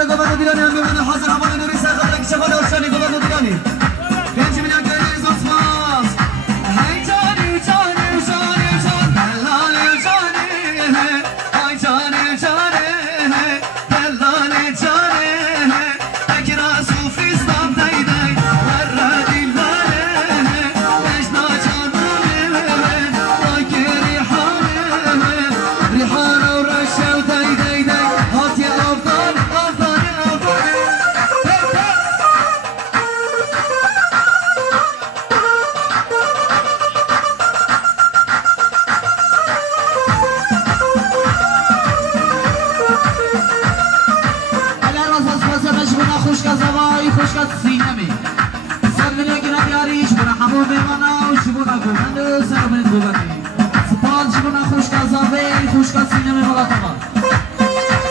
خاطر گوبند دیرانی هم میمونه حاضر همان نوری سر خاطر که شفا داشتانی گوبند دیرانی 5 میلیون گریه زوسماس هی جانی جانی جانی جان دلالی جانی هی جانی جانی دلالی جانی اکرا سوفیستان دی دی ورا دیلانه اجنا جانانه آکی ریحانه ریحانه و رشه و دی دی دی هاتی افضل افضل افضل خوشکات سینمی سر میلیون گرم یاریش برا همون بیمانا و شبونا گوبند و سر منید گوبندی سپال شبونا خوشکات زاوی خوشکات سینمی مالا تمام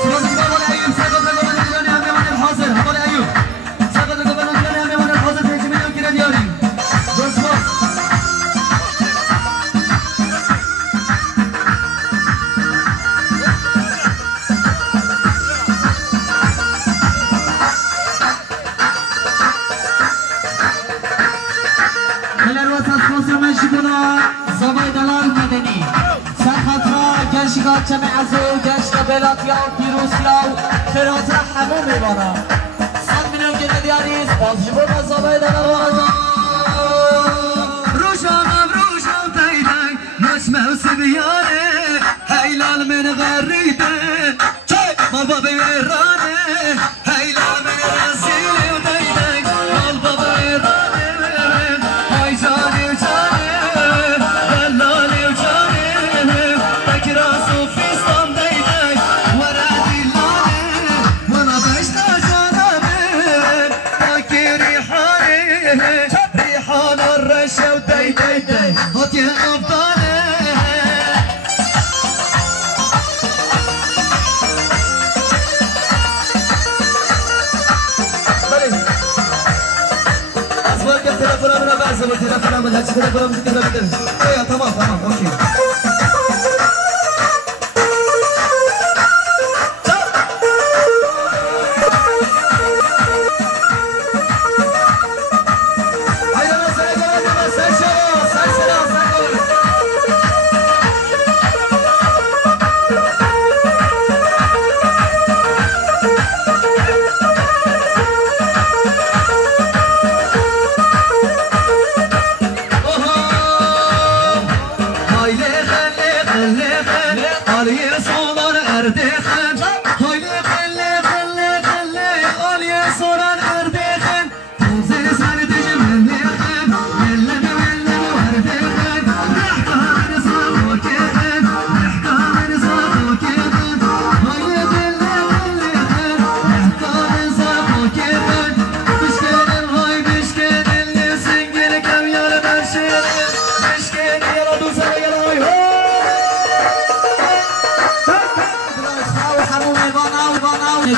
سپال دیگه بابال ایوب سرقات گوبند دیلانی هم بیمانید حاضر بابال ایوب سرقات گوبند دیلانی هم بیمانید حاضر 5 میلیون گرم یاری درست زبای دلال مدنی سرخطرا گشگاه چمه عزو گشت بلات یا پیروس یا خیرات را همه میبانا 100 میلیون گره دیاریز باز جبون زبای دلال وارزا روشانم روشان تیدن نشمه و سبیانه هیلال من غریبه مال بابا ویرانه هیلال من رسیلی و تیدن مال بابا ویرانه های جانی جانی ريحان الرشا ودي دي دي هاتي افضاله اسمعك التلفون انا بعزم التلفون من هاتش التلفون من تلفون ايه تمام تمام اوكي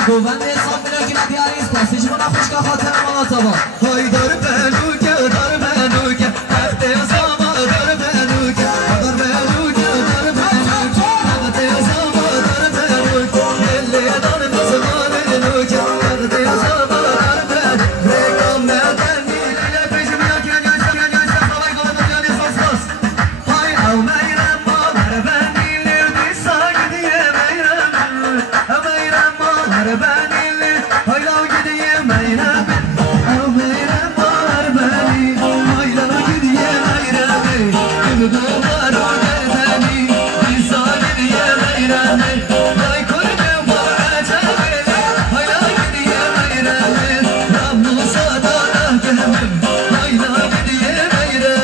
گوبند حساب میلیون گرم دیاریز پاسش منا خوشگاه خاطر مالا تبا های دار بلوکه دار بلوکه وقت زما دار بلوکه دار بلوکه دار بلوکه وقت زما دار بلوکه دل دار زمان بلوکه وقت زما دار بلوکه رکام ندنی لیلا پیش میلیون گرم یاشتم بابای گوبند دیاریز باز های او میرم ما بربندی لیردی ساگدیه میرم مرباني اللي هاي لو قديه ميرا او ميرا مرباني هاي لو قديه ميرا يبقى بارو قدني بيصال قديه ميرا هاي كل ما عجبني هاي لو قديه ميرا رب صدانا كمل هاي لو قديه ميرا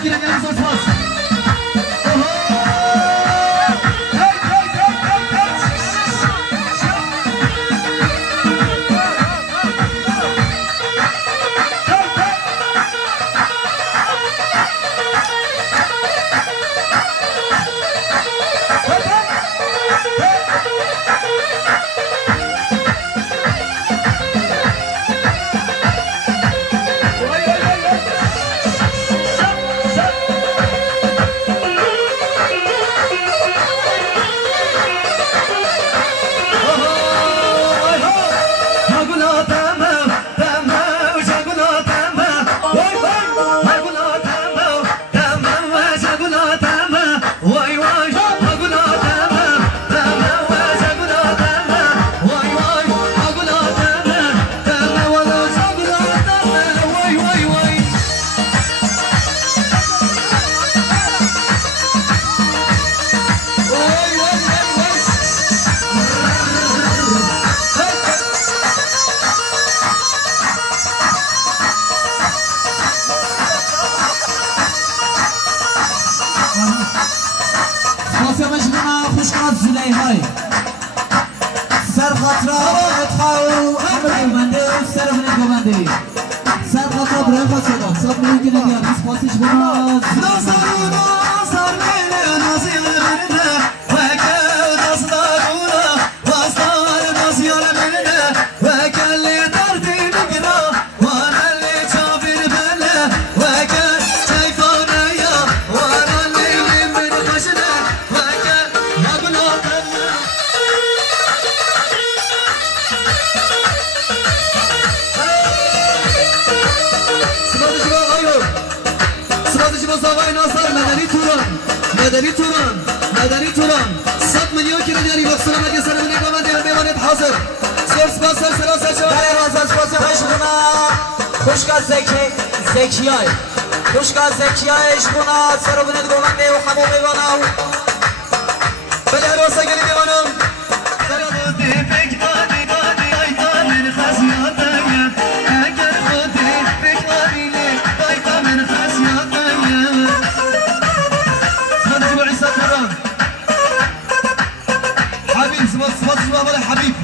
میلیون که نگه زور سپاس مدنی توران 100 میلیون که نداری وقت سلامت یه سر من نگاه من میوانت حاضر سر سپاس سر سر برای سپاس خشبونا خوشگاه زکیای خوشگاه زکیایش بونا سر بوند گومنده و همو میوانم بله روسا گلی میوانم سر خودی فکر دادی دایتا من خسیاتم اگر خودی فکر دادی دایتا من خسیاتم سپاس شما ولی حبیب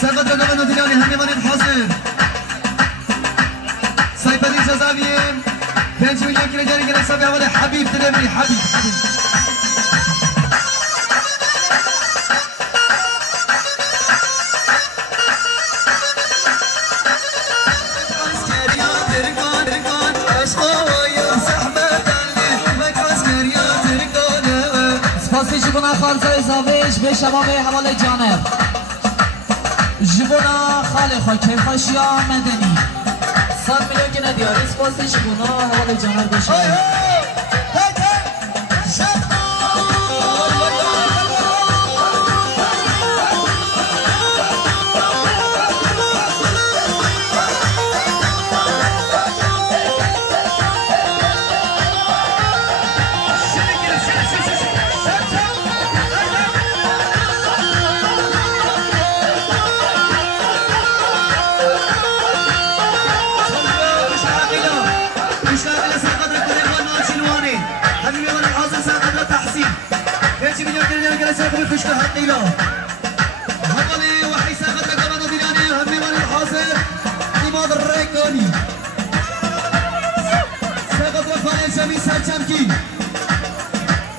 سرقت را گمان ندیانی هم میمانید حاضر سایپدی جزاویم 5 میلیون که نجاری گرفت سبی ولی حبیب دلیوری حبیب جبونا خالصای زاویش به شباب حواله جانب جبونا خاله خواه که خوشیا مدنی 100 میلیون که ندیاری سپاس جبونا حواله جانب به شباب خشك هالقيلة هبلي وحي ساقط لقمان ديراني همي من الحاصل عماد الريكاني ساقط وفاني الجميع سالشامكي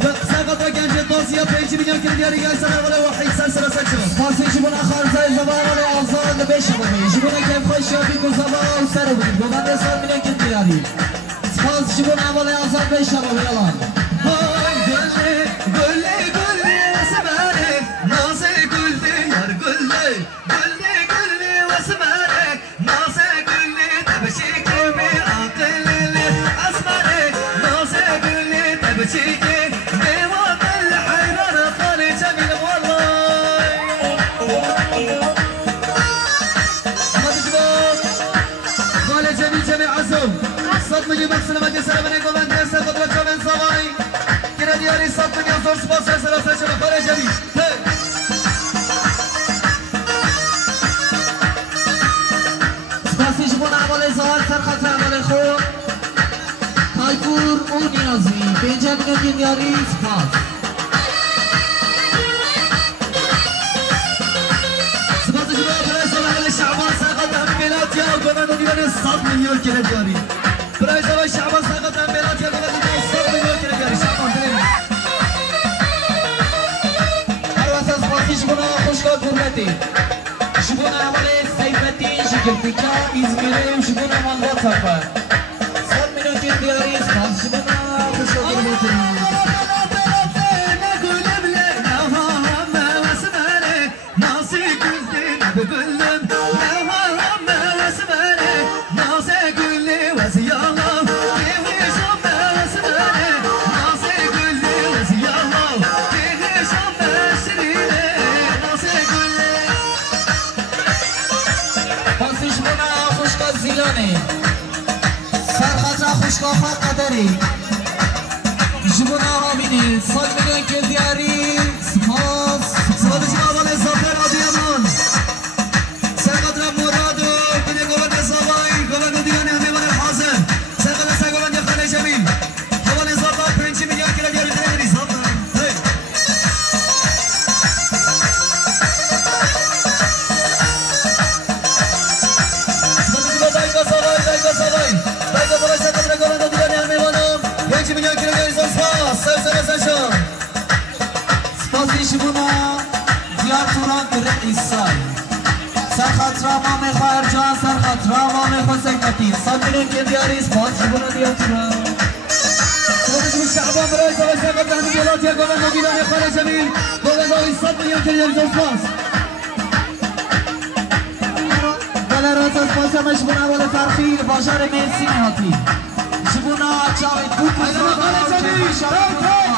ساقط وكان جد دوسيا 5 مليون كردياري قال سنة ولا وحي سلسلة سلسلة سپاس يجيبون آخر زي زبان ولا أفضل بشبه يجيبون كيف خوش يابيكو زبان وسرو بگید بگند 100 میلیون کردیاری سپاس يجيبون أول أفضل بشبه يلا سپاسی جبون اول زهار سرخط اول خود تایپور او نیازی 5 میلیون دیاری سپاس سپاس شما برای سال شعبان ساقط هم میلاد یا گمان و دیوان 100 میلیون کیلو دیاری برای سال شعبان ساقط هم میلاد یا گمان و دیوان 100 میلیون کیلو دیاری شعبان بریم هر واسه سپاسی شما خوشگاه گربتی شما اول سیفتی شکلتیکا ایزمیره شما اول واتفا 100 میلیون دیاری سپاس شما خوشگاه گربتی خوشگاه قدری جبونا ها بینید 100 میلیون که دیاری سپاس سپاس شما اول زفر آدیامان سرقت رب مراد و بینه گوان زبایی گوان دیگانی همیوان حاضر سرقت سگوان یا خانه جمیل حوال زفر 5 میلیون کیلو دیاری دیگری زفر سپاس شما دایگا سوای میلیون کیلو گریزان سپاسی شما دیار توران در ایسای سرخط راما میخواه ارجان سرخط راما میخواه سکتی 100 میلیون که دیاری سپاس شما دیار توران سپاس شما شعبان برای سوای سرقت رحمی گلات یا گوان مدیران خانه جمیل گوان 100 میلیون کیلو گریزان سپاس بله راست سپاس همه شما اول فرخی باشار مرسی میهاتی شبونا چاوید بود خانه جمیل